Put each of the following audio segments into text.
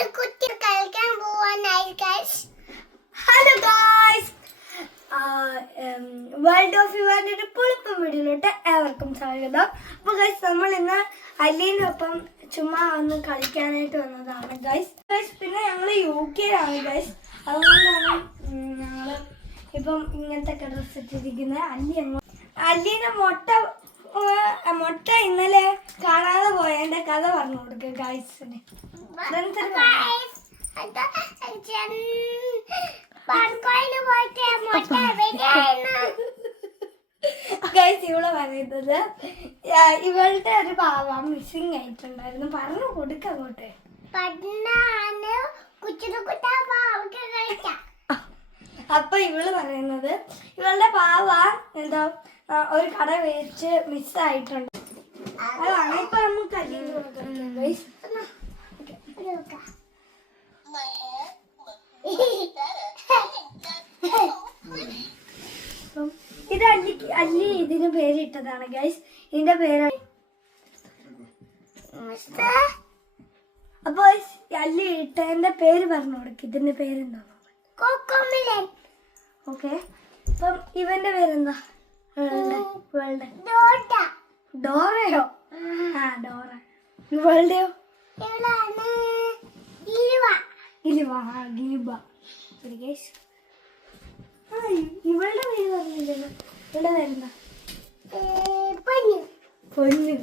Hello guys, world of യുവറിന്റെ ഒരു പുളിപ്പം വീഡിയോയിലോട്ട് ഏവർക്കും സ്വാഗതം. അപ്പോൾ ഗൈസ്, നമ്മൾ ഇന്ന് അലീനൊപ്പം ചുമ്മാ ഒന്ന് കളിക്കാനായിട്ട് വന്നതാണ് ഗൈസ്. പിന്നെ ഞങ്ങൾ UK ആണ് ഗൈസ്. അതുകൊണ്ടാണ് ഞങ്ങൾ ഇപ്പം ഇങ്ങനത്തെ ഡ്രസ് ഇട്ടിരിക്കുന്നത്. അലീനെ മുട്ട ഇന്നലെ കാണാതെ പോയതിന്റെ കഥ പറഞ്ഞു കൊടുക്കുക ഗൈസിന്. ഗൈസ്, ഇവള് പറയുന്നത് ഇവളുടെ ഒരു പാവ മിസ്സിങ് ആയിട്ടുണ്ടായിരുന്നു. പറഞ്ഞു കൊടുക്ക അങ്ങോട്ട്. അപ്പൊ ഇവള് പറയുന്നത് ഇവളുടെ പാവ എന്താ ഒരു കട വെച്ച് മിസ്സായിട്ടുണ്ട്. അതാണ് ഇപ്പൊ നമുക്ക് അലീന് കൊടുക്കുന്നത് ഗൈസ്. ഇത് അല്ലി ഇതിന് പേരിട്ടതാണ് ഗൈസ്. ഇതിന്റെ പേര് അപ്പൊ അല്ലി ഇട്ടതിന്റെ പേര് പറഞ്ഞു കൊടുക്കും. ഇതിന്റെ പേരെന്താ? ഓക്കെ. അപ്പം ഇവന്റെ പേരെന്താ? ഡോറയോ? ആ, ഡോറ. ഇവളുടെയോ? ഗിലിബ. ഇവളുടെ പേര് പറഞ്ഞില്ലല്ലോ. ഇവളുടെ പേരെന്താ? പൊന്നു.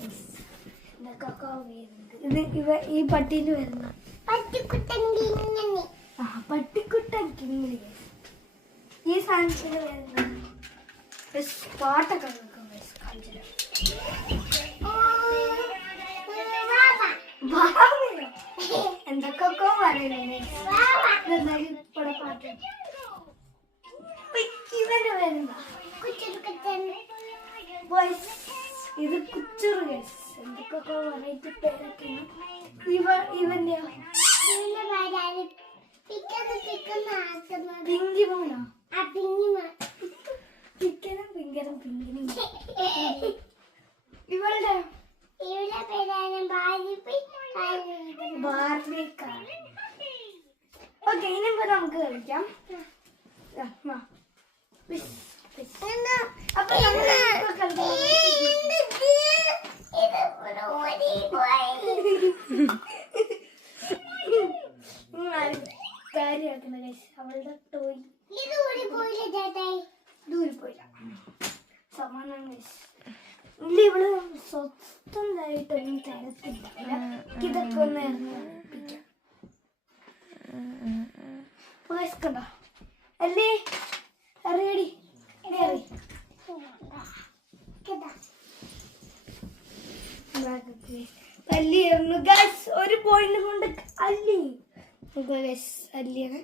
ഇത് ഈ പട്ടീന്റെ പേരെന്താ? പട്ടിക്കുട്ടൻ കിങ്ങിണി. ഈ സാധനത്തിന്റെ പേരെന്താ? പാട്ടൊക്കെ എന്തൊക്കെയൊക്കെ പറയുന്നു. പാട്ട്. ഇവന്റെ പേരെന്താ? ഇത് കുച്ചൂറ് ഗൈസ്. എന്തൊക്കെ വെറൈറ്റി പേരൊക്കെയാണ്. ഇവന്റെയോ? പിങ്കി മോനോ? പിക്കനും പിങ്കനും പിങ്കിനും. ഇവളുടെ ബാർബിക്കാർ. ഓക്കെ, ഇനിയിപ്പോ നമുക്ക് കളിക്കാം. അപ്പൊ കാര്യമാക്കുന്ന അവളുടെ ടോയ് ദൂരെ പോയില്ല. സമാനം ഇല്ല, ഇവള് സ്വന്തമായിട്ടൊന്നും തരത്തില്ല. ഇതൊക്കെ ഒന്ന് ഇറങ്ങിപ്പിക്കാം. കണ്ടോ അല്ലേ? അറിയടി അല്ലിയായിരുന്നു ഗൈസ്. ഒരു പോയിന്റ് കൊണ്ട് അല്ലി. അല്ലിയാണ്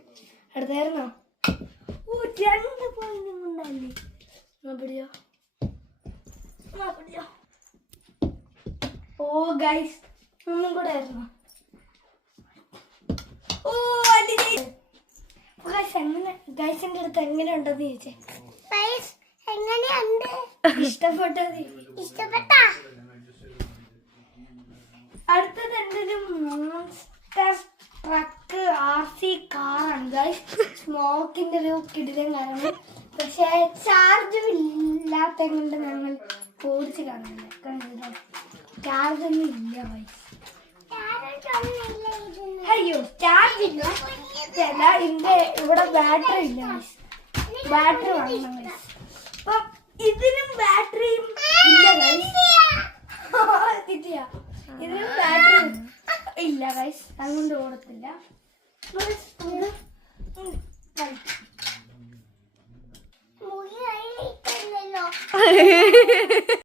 അടുത്തായിരുന്നോ? 2 പോയിന്റ് കൊണ്ട് അല്ലി. പിടിയോ. ഓ ഗൈസ്, ഒന്നും കൂടെ ആയിരുന്നു. ഓ അല്ലി. ഗൈസിന്റെ അടുത്ത് എങ്ങനെ ഉണ്ടെന്ന് ചോദിച്ചേ. ഇഷ്ടപ്പെട്ടത്? അടുത്തത് എൻ്റെ ഒരു മോൺസ്റ്റർ ട്രക്ക് RC കാറാണ് ഗൈസ്. സ്മോക്കിന്റെ ഒരു കിടിലൻ കാറാണ്. പക്ഷെ ചാർജ് ഇല്ലാത്ത കൊണ്ട് ഞങ്ങൾ ഓടിച്ച് കാണുന്നില്ല. ചാർജൊന്നും ഇല്ല ഗൈസ്. അയ്യോ, ചാർജ് ഇല്ല. ഇതിന്റെ ഇവിടെ ബാറ്ററി ഇല്ല ഗൈസ്. ബാറ്ററി വാങ്ങണം ഗൈസ്. അപ്പൊ ഇതിനും ബാറ്ററിയും ഇല്ല ഗൈസ്. ഇതിനും ബാറ്ററി ഇല്ല ഗൈസ്. അതുകൊണ്ട് ഓടത്തില്ല.